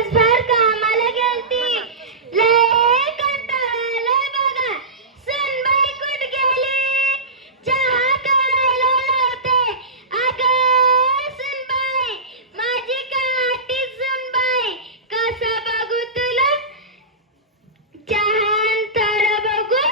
दिवसभर कामाला गेलती, लय कंटाळायला बघा. सुनबाई कुठं गेली? चहा करायला लावते. अगं सुनबाई, माझी काठी सुनबाई, कसं बघू तुला? चहा आण थोडं बघू.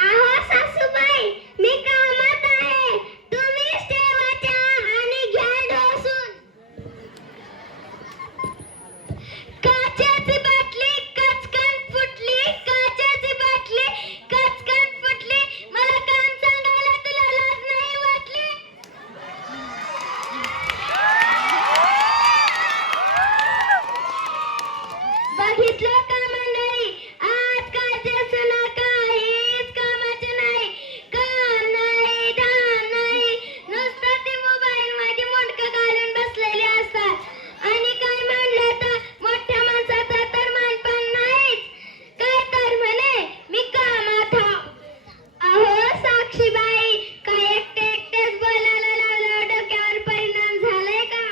अहो सासूबाई, मी कामात आहे. तुम्हीच ठेवा चहा आणि घ्या ढोसून. काचेची बाटली कचकन फुटली, काचेची बाटली कचकन फुटली. मला काम सांगायला तुला लाज नाही वाटली? बघितलं का मंडळी, आजकालच्या सुना काहीच कामाचे नाही. काम नाही, धाम नाही, नुसतं ते मोबाईल मध्ये मुंडकं घालून बसलेले असतात. आणि काय म्हणलं तर मोठ्या माणसाचा तर मानपण नाहीच. काय तर म्हणे मी कामात हाव. अहो साक्षीबाई, काय एकटे एकटेच बोलायला लावलं, डोक्यावर परिणाम झालाय का?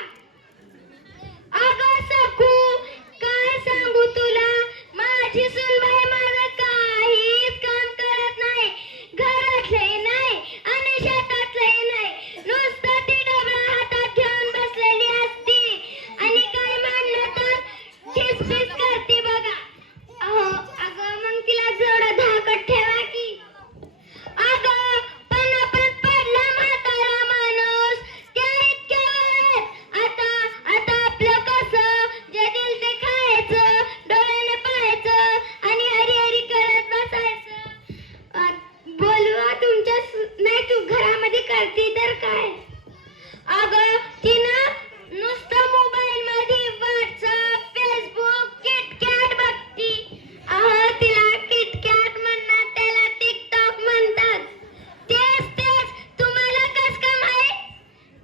अगं सखू, काय सांगू तुला, माझी सुनबाई माझं काहीच काम करत नाही. घरातलंही नाही आणि शेतातलंही नाही, नुसतं ती डबा हातात घेऊन बसलेली असती. आणि काय म्हणलं तर ठिसफिस करते बघा. अगं मग तिला जवळ धाकट ठेवा की. अगं पण आपण पडला म्हातारा माणूस, त्या इतक्या वेळेत आता आपलं कसं, जे दिल ते खायचं, डोळ्याने पाहायचं आणि हरी हरी करत बसायचं. बोलवा तुमच्या नाही, तू घरामध्ये करते तर काय? अगं तिनं नुसतं मोबाईल मध्ये व्हॉट्सअप, फेसबुक, किटकॅट बघती. तिला किटकॅट म्हणतात, त्याला टिकटॉक म्हणतात. तेच तुम्हाला कस का माहित?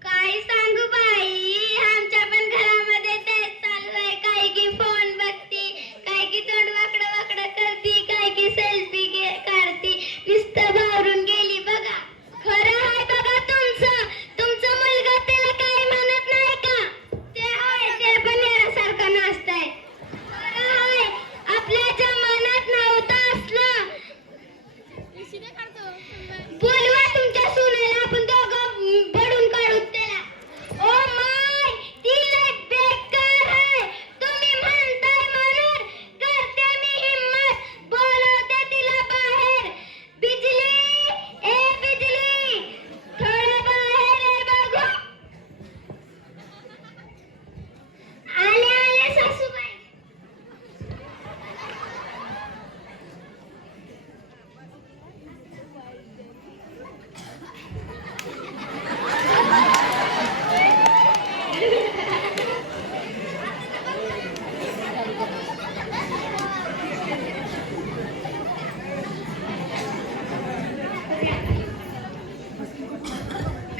काय सांगू बाई, आमच्या पण घरामध्ये तेच चालू आहे. काय की फोन बघती, काय की तोंड वाकडं वाकडं करती, काय की सेल्फी काढती. नुसतं भावरून गेली बघा. खरं आहे बघा तुमचा मुलगा त्याला काही म्हणत नाही का? ते आहे, ते पण येण्यासारखं नसतंय. खरं आहे, आपल्या जमान्यात नव्हतं असलं. बोलवा तुमच्या सुनेला, आपण दोघं बडून काढू त्याला. ओ माय, ती लय बेकार आहे. तुम्ही म्हणताय म्हणून करते मी हिम्मत, बोलवते तिला बाहेर. बिजली, ए बिजली, थोडं बाहेर ये बघू. आले सासूबाई.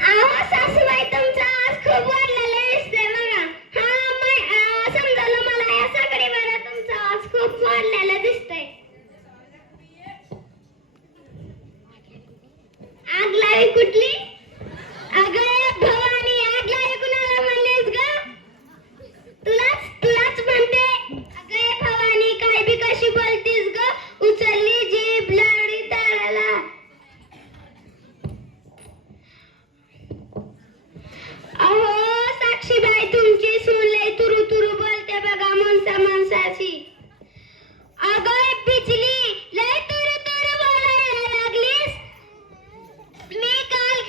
अहो सासूबाई, तुमचा आवाज खूप वाढलेला दिसतोय बघा. समजलं मला, या सगळीवर तुमचा आवाज खूप वाढलेला दिसतोय. आग लावी कुठली? अगं भवानी, आग लावी कुणाला म्हणलीस ग? तुलाच म्हणते. अगं भवानी, काय बी कशी बोलतीस ग? उचलली जीभ लावली तळाला. अहो साक्षीबाई, तुमची सून लय तुरु तुरु बोलते बघा माणसाची. अगं बिजली, लय तुरु तुरु बोलायला लागलीस. मी काल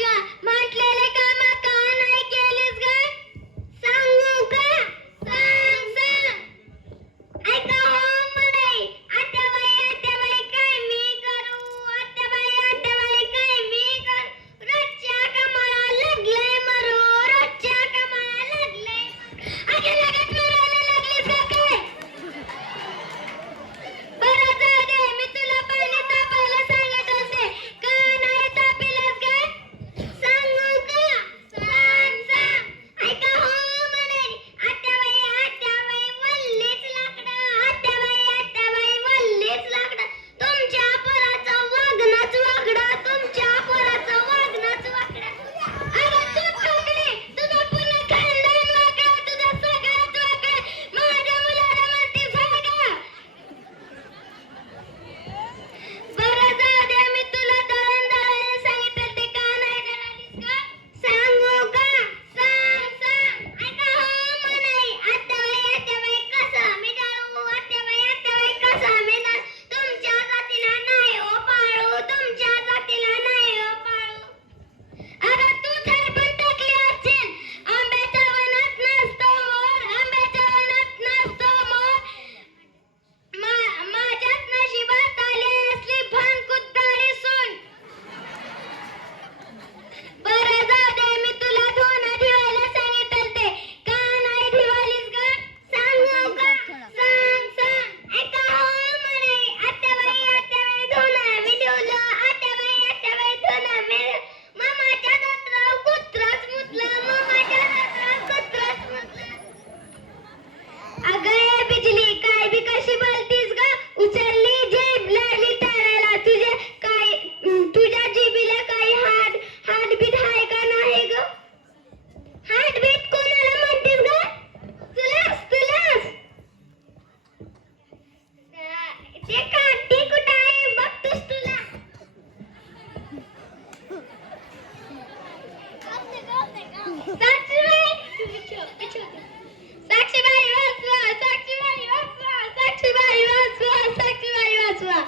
साक्षीबाई वाचवा, साक्षीबाई वाचवा, साक्षीबाई वाचवा, साक्षीबाई वाचवा.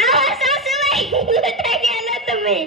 आवा सासूबाई, कुठे गेला तुम्ही?